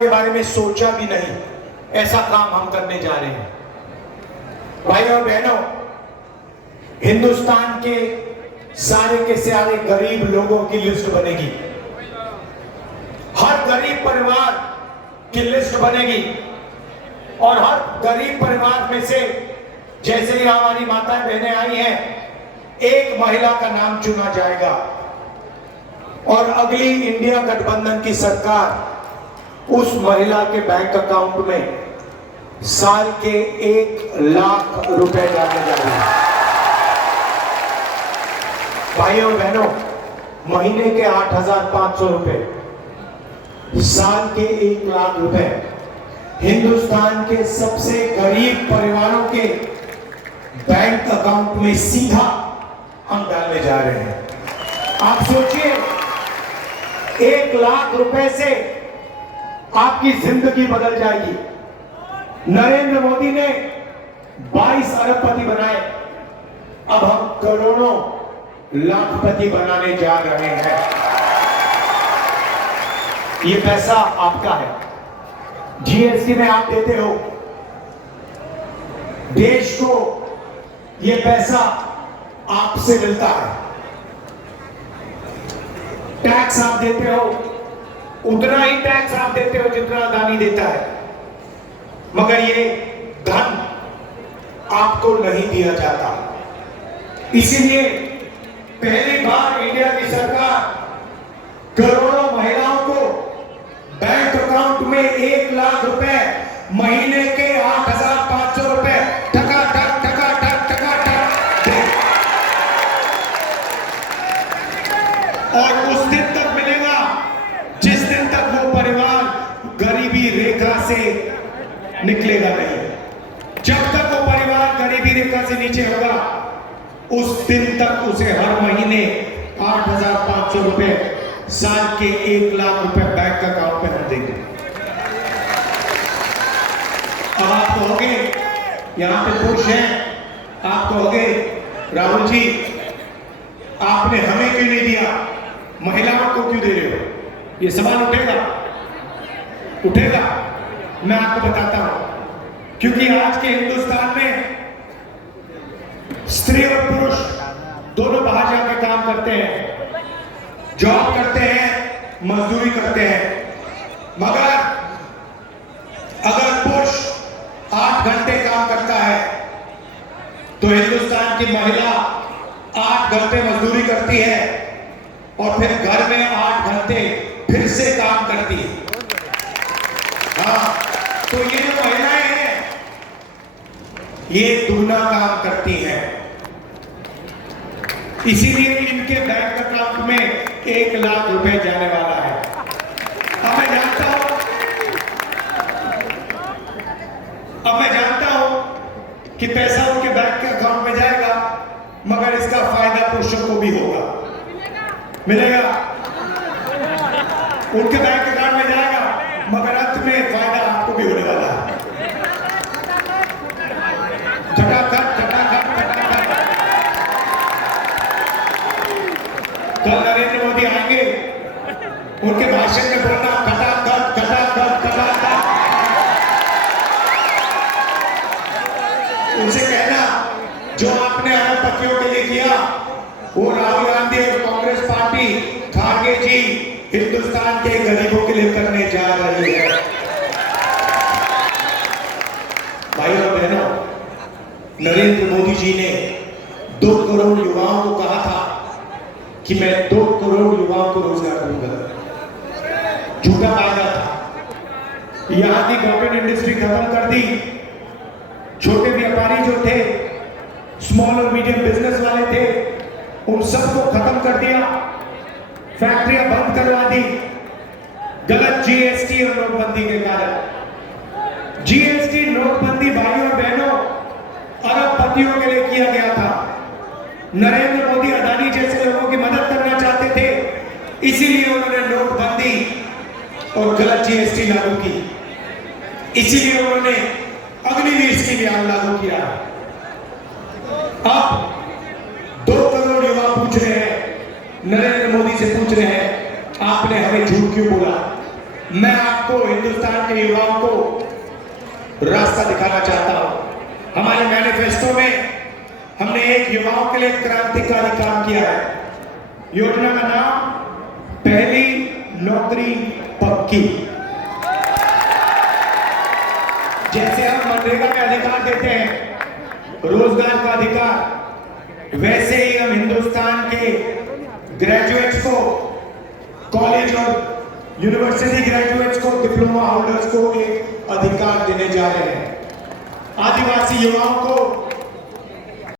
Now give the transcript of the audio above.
के बारे में सोचा भी नहीं, ऐसा काम हम करने जा रहे हैं। भाई और बहनों, हिंदुस्तान के सारे गरीब लोगों की लिस्ट बनेगी, हर गरीब परिवार की लिस्ट बनेगी और हर गरीब परिवार में से जैसे ही हमारी माताएं बहनें आई हैं, एक महिला का नाम चुना जाएगा और अगली इंडिया गठबंधन की सरकार उस महिला के बैंक अकाउंट में साल के 1 लाख रुपए डालने जा रही है। भाइयों और बहनों, महीने के 8,500 रुपए, साल के 1 लाख रुपए हिंदुस्तान के सबसे गरीब परिवारों के बैंक अकाउंट में सीधा हम डालने जा रहे हैं। आप सोचिए, 1 लाख रुपए से आपकी जिंदगी बदल जाएगी। नरेंद्र मोदी ने 22 अरबपति बनाए, अब हम करोड़ों लाखपति बनाने जा रहे हैं। ये पैसा आपका है, जीएसटी में आप देते हो, देश को ये पैसा आपसे मिलता है, टैक्स आप देते हो, उतना ही टैक्स आप देते हो जितना अदानी देता है, मगर ये धन आपको नहीं दिया जाता। इसीलिए पहली बार इंडिया की सरकार करोड़ों महिलाओं को बैंक अकाउंट में 1 लाख रुपए, महीने के 8,500 रुपए टका-टक दे। और उस दिन तक मिलेगा जिस दिन तक वो परिवार गरीबी रेखा से निकलेगा नहीं। जब तक वो परिवार गरीबी रेखा से नीचे होगा, उस दिन तक उसे हर महीने 8,500 रुपए, साल के 1 लाख रुपए बैंक अकाउंट में हम देंगे। अब आप कहोगे, यहां पे पुरुष हैं, आप कहोगे राहुल जी आपने हमें क्यों नहीं दिया, महिलाओं को क्यों दे रहे हो? ये सवाल उठेगा। मैं आपको बताता हूं, क्योंकि आज के हिंदुस्तान में स्त्री और पुरुष दोनों बाहर जाकर काम करते हैं, जॉब करते हैं, मजदूरी करते हैं, मगर अगर पुरुष 8 घंटे काम करता है तो हिंदुस्तान की महिला 8 घंटे मजदूरी करती है और फिर घर में 8 घंटे फिर से काम करती है। हाँ, तो ये जो महिलाएं हैं, ये दुगना काम करती हैं, इसीलिए इनके बैंक अकाउंट में 1 लाख रुपए जाने वाला है। अब मैं जानता हूं कि पैसा उनके बैंक के अकाउंट में जाएगा, मगर इसका फायदा पुरुषों को भी होगा, मिलेगा। उनके बैंक अकाउंट में जाएगा, मगर अंत में फायदा आपको भी होने वाला है। खटाखट कल नरेंद्र मोदी आएंगे, उनके भाषण में बोलना खटाखट। उनसे कहना, जो आपने अरबपतियों के लिए किया, वो राहुल गांधी और कांग्रेस पार्टी, खारगे जी हिंदुस्तान के गरीबों के लिए करने जा रही है। भाइयों और बहनों, नरेंद्र मोदी जी ने 2 करोड़ युवाओं को कहा था कि मैं 2 करोड़ युवाओं को रोजगार दूंगा। झूठा वादा था। यहां की गवर्नमेंट इंडस्ट्री खत्म कर दी, छोटे व्यापारी जो थे, स्मॉल और मीडियम बिजनेस वाले थे, उन सबको खत्म कर दिया, फैक्ट्रियां बंद करवा दी, गलत जीएसटी और नोटबंदी के कारण। जीएसटी नोटबंदी भाइयों और बहनों अरबपतियों के लिए किया गया था। नरेंद्र मोदी अदानी जैसे लोगों की मदद करना चाहते थे, इसीलिए उन्होंने नोटबंदी और गलत जीएसटी लागू की, इसीलिए उन्होंने अग्निवीर स्कीम लागू किया। अब 2 करोड़ युवा पूछ रहे हैं, नरेंद्र मोदी से पूछ रहे हैं, आपने हमें झूठ क्यों बोला? मैं आपको हिंदुस्तान के युवाओं को रास्ता दिखाना चाहता हूं। हमारे मैनिफेस्टो में हमने एक युवाओं के लिए क्रांतिकारी काम किया है। योजना का नाम पहली नौकरी पक्की। जैसे हम मनरेगा में अधिकार देते हैं, रोजगार का अधिकार, वैसे ही हम हिंदुस्तान के ग्रेजुएट्स को, कॉलेज और यूनिवर्सिटी ग्रेजुएट्स को, डिप्लोमा होल्डर्स को एक अधिकार देने जा रहे हैं। आदिवासी युवाओं को